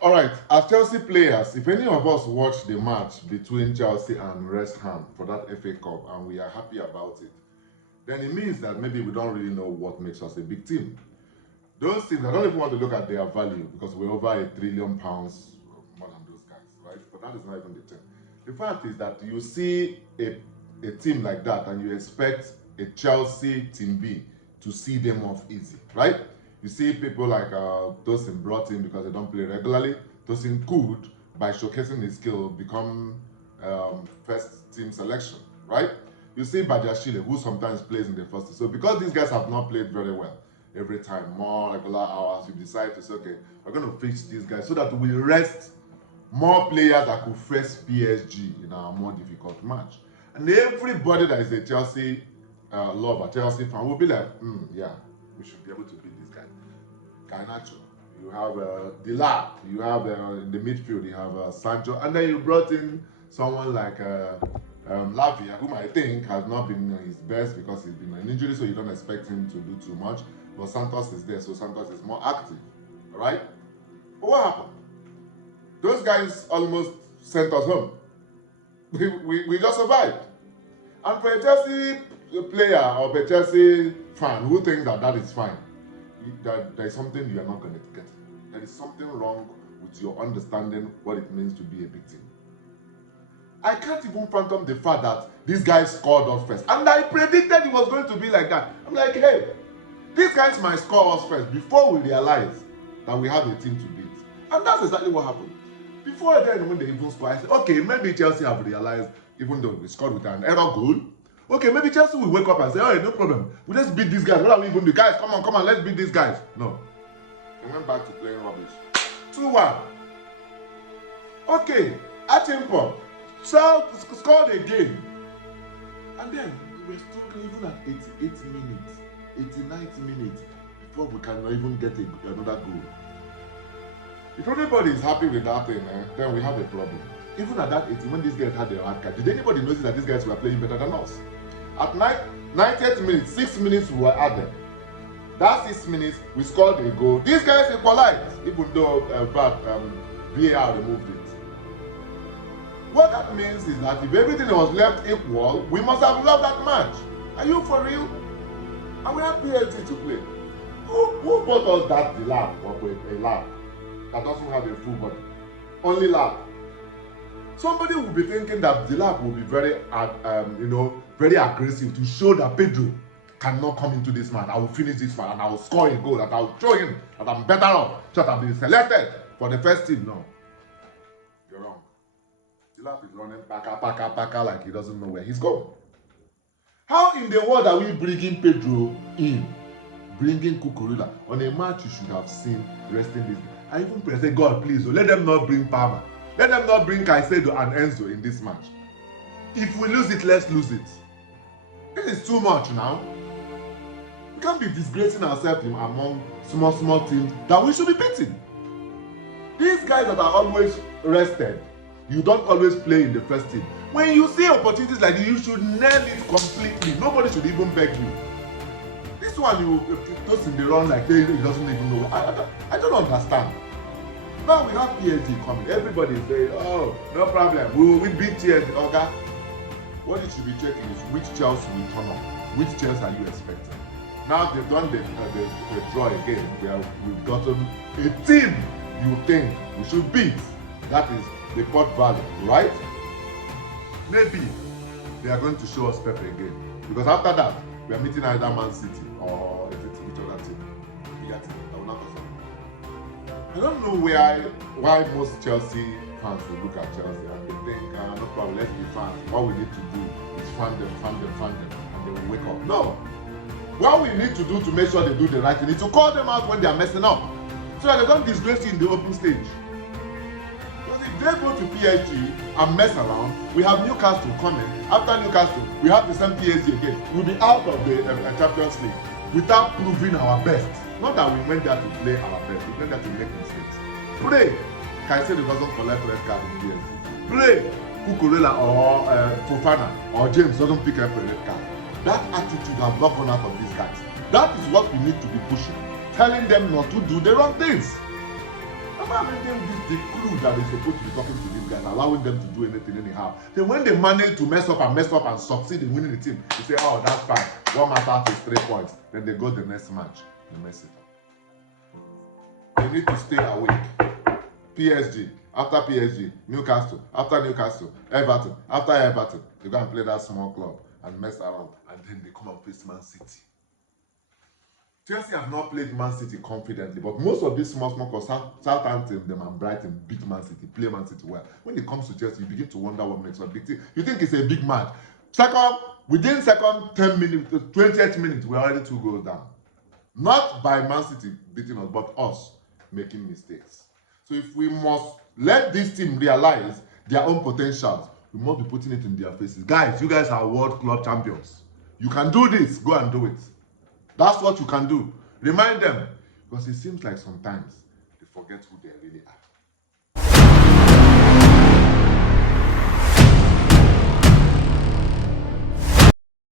All right, as Chelsea players, if any of us watch the match between Chelsea and West Ham for that FA Cup and we are happy about it, then it means that maybe we don't really know what makes us a big team. Those teams, I don't even want to look at their value because we're over £1 trillion more than those guys, right? But that is not even the thing. The fact is that you see a team like that and you expect a Chelsea team B to see them off easy, right? You see people like Tosin brought in because they don't play regularly. Tosin could, by showcasing his skill, become first team selection, right? You see Badiashile, who sometimes plays in the first team. So because these guys have not played very well every time, more regular hours, we decide to say, okay, we're going to fix these guys so that we rest more players that could face PSG in our more difficult match. And everybody that is a Chelsea lover, Chelsea fan, will be like, yeah, we should be able to beat this guy. Garnacho, you have Dilat, you have in the midfield, you have Sancho, and then you brought in someone like Lavia, whom I think has not been his best because he's been an injury, so you don't expect him to do too much. But Santos is there, so Santos is more active, all right? But what happened? Those guys almost sent us home. We just survived. And for a Chelsea player or a Chelsea fan who thinks that that is fine, that there is something you are not going to get. There is something wrong with your understanding what it means to be a big team. I can't even fathom the fact that these guys scored us first. And I predicted it was going to be like that. I'm like, hey, these guys might score us first before we realize that we have a team to beat. And that's exactly what happened. Before then, when they even scored, I said, okay, maybe Chelsea have realized, even though we scored with an error goal, okay, maybe Chelsea will wake up and say, oh, no problem. We just beat these guys. What are we even doing? Guys, come on, let's beat these guys. No. They went back to playing rubbish. 2-1. Okay, Atimpo. So scored again. And then we were struggling even at 88 minutes, 89 minutes before we can even get another goal. If everybody is happy with that thing, then we have a problem. Even at that 80, when these guys had their hard card, did anybody notice that these guys were playing better than us? At 90th minute, 6 minutes we were added. That 6 minutes, we scored a goal. These guys equalized, even though VAR removed it. What that means is that if everything was left equal, we must have loved that match. Are you for real? And we have PSG to play. Who bought us that the lap or a lap that doesn't have a full body? Only lap. Somebody will be thinking that the lap will be very, very aggressive to show that Pedro cannot come into this match. I will finish this match and I will score a goal. That I will show him that I'm better off. Just have been selected for the first team. No, you're wrong. Dilap is running paka like he doesn't know where he's going. How in the world are we bringing Pedro in? Bringing Cucurella on a match you should have seen resting this. I even pray, say, God, please, let them not bring Palmer. Let them not bring Caicedo and Enzo in this match. If we lose it, let's lose it. This is too much now. We can't be disgracing ourselves among small teams that we should be beating. These guys that are always rested, you don't always play in the first team. When you see opportunities like this, you should nail it completely. Nobody should even beg you. This one, you just in the run like he doesn't even know. I don't understand. Now we have PSG coming. Everybody is saying, oh, no problem. We beat PSG. Okay? What you should be checking is which Chelsea will turn up. Which Chelsea are you expecting? Now they've done the draw again. We've gotten a team you think we should beat. That is the Port Valley, right? Maybe they are going to show us Pepe again. Because after that, we are meeting either Man City or which other team. I don't know why most Chelsea fans will look at Chelsea and they think, no problem, let's be fans. What we need to do is fan them, and they will wake up. No. What we need to do to make sure they do the right thing is to call them out when they are messing up, so that they don't disgrace you in the open stage. Because if they go to PSG and mess around, we have Newcastle coming. After Newcastle, we have the same PSG again. We'll be out of the Champions League without proving our best. Not that we went there to play our best, we went there to make mistakes. Pray Caicedo doesn't collect red card in PSG. Pray Cucurella or Fofana or James doesn't pick up a red card. That attitude has not gone out of these guys. That is what we need to be pushing. Telling them not to do the wrong things. managing the crew that is supposed to be talking to these guys, allowing them to do anything anyhow. Then when they manage to mess up and succeed in winning the team, you say, oh, that's fine. What matters is 3 points. Then they go the next match. They mess it up. They need to stay awake. PSG, after PSG, Newcastle, after Newcastle, Everton, after Everton, they go and play that small club and mess around, and then they come and face Man City. Chelsea have not played Man City confidently, but most of these small clubs, Southampton, them and Brighton, beat Man City, play Man City well. When it comes to Chelsea, you begin to wonder what makes a big team. You think it's a big match. Within 10 minutes, 20th minute, we're already 2 goals down. Not by Man City beating us, but us making mistakes. So if we must let this team realize their own potentials, we must be putting it in their faces. Guys, you guys are world club champions. You can do this, go and do it. That's what you can do. Remind them, because it seems like sometimes they forget who they really are.